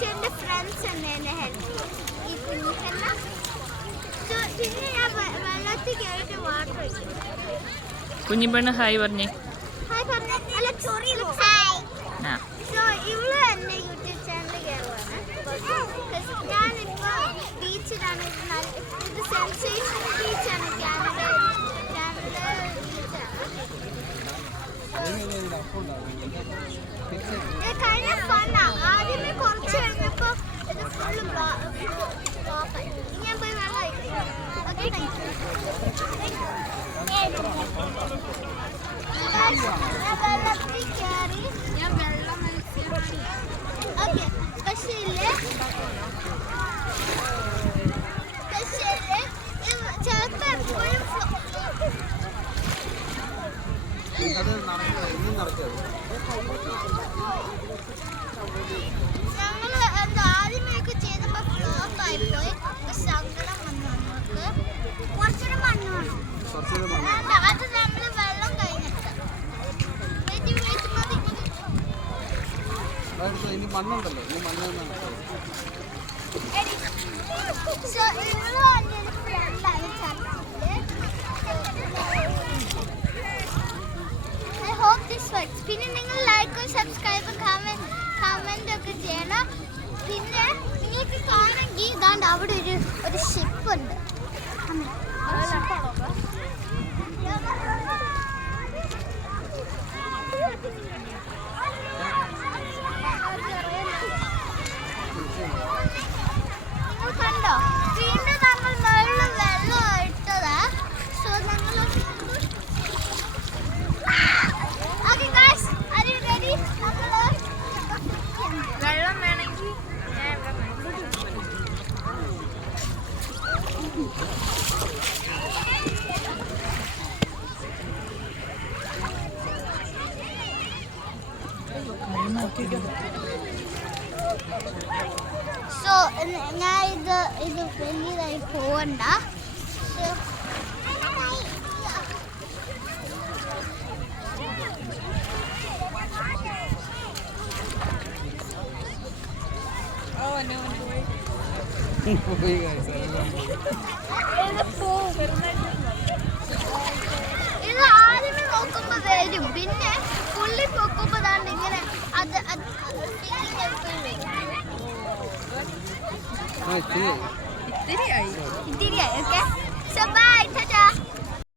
പക്ഷെ എൻ്റെ ഫ്രണ്ട്സ് എന്നെ ഹെൽപ്പ് ചെയ്യും ഈ കുഞ്ഞിക്കെല്ലാം. പിന്നെ ഞാൻ വെള്ളത്തിൽ കയറിയിട്ട് വാട്ടർ ഒഴിക്കും. കുഞ്ഞിപ്പെണ്ണ് ഹായ് പറഞ്ഞേ. ഹായ് പറഞ്ഞേ. അല്ല സോറി ഹായ്. സോ ഇവള് എൻ്റെ യൂട്യൂബ് ചാനൽ കയറുവാണ്. ഞാനിപ്പോൾ ബീച്ചിലാണ്. ഇത് സെൻസേഷൻ ബീച്ചാണ്. കാനഡ കഴിഞ്ഞ ഫണ്ണാ. ആദ്യമേ കുറച്ച് കഴിഞ്ഞപ്പോൾ ഇത് ഫുള്ള് ഫ്ലോപ്പായി. ഞാൻ പോയി വെള്ളം കഴിക്കാം. ഓക്കെ വെള്ളത്തിൽ കയറി ഞാൻ വെള്ളം മത്സ്യമാണ്. ഓക്കെ പക്ഷേ ഇല്ലേ ചിലപ്പോൾ എപ്പോഴും ഞങ്ങൾ എന്താ ആദ്യമേയൊക്കെ ചെയ്തപ്പോൾ ഫ്ലോപ്പ് ആയിപ്പോയി. സങ്കടം വന്നു നമുക്ക്. കുറച്ചുകൂടെ മണ്ണ് വേണം. അത് നമ്മൾ വെള്ളം കഴിഞ്ഞിട്ട് മണ്ണുണ്ടല്ലോ. പിന്നെ നിങ്ങൾ ലൈക്കും സബ്സ്ക്രൈബും കമന്റ് ഒക്കെ ചെയ്യണം. പിന്നെ നിങ്ങൾക്ക് കാണണമെങ്കിൽ ഇതാണ്ട് അവിടെ ഒരു ഷിപ്പ് ഉണ്ട്. നിങ്ങൾ കണ്ടോ? വീണ്ടും നമ്മൾ വെള്ളം ഇട്ടതാ. സോ ഞങ്ങൾ വെള്ളം വേണമെങ്കിൽ സോ ഞാൻ ഇത് വലിയതായി പോവണ്ട. ഇത് ആദ്യമേ നോക്കുമ്പോ വരും. പിന്നെ പുള്ളി പൊക്കുമ്പോ ഇങ്ങനെ അത് ഇത്തിരിയായി. ഓക്കെ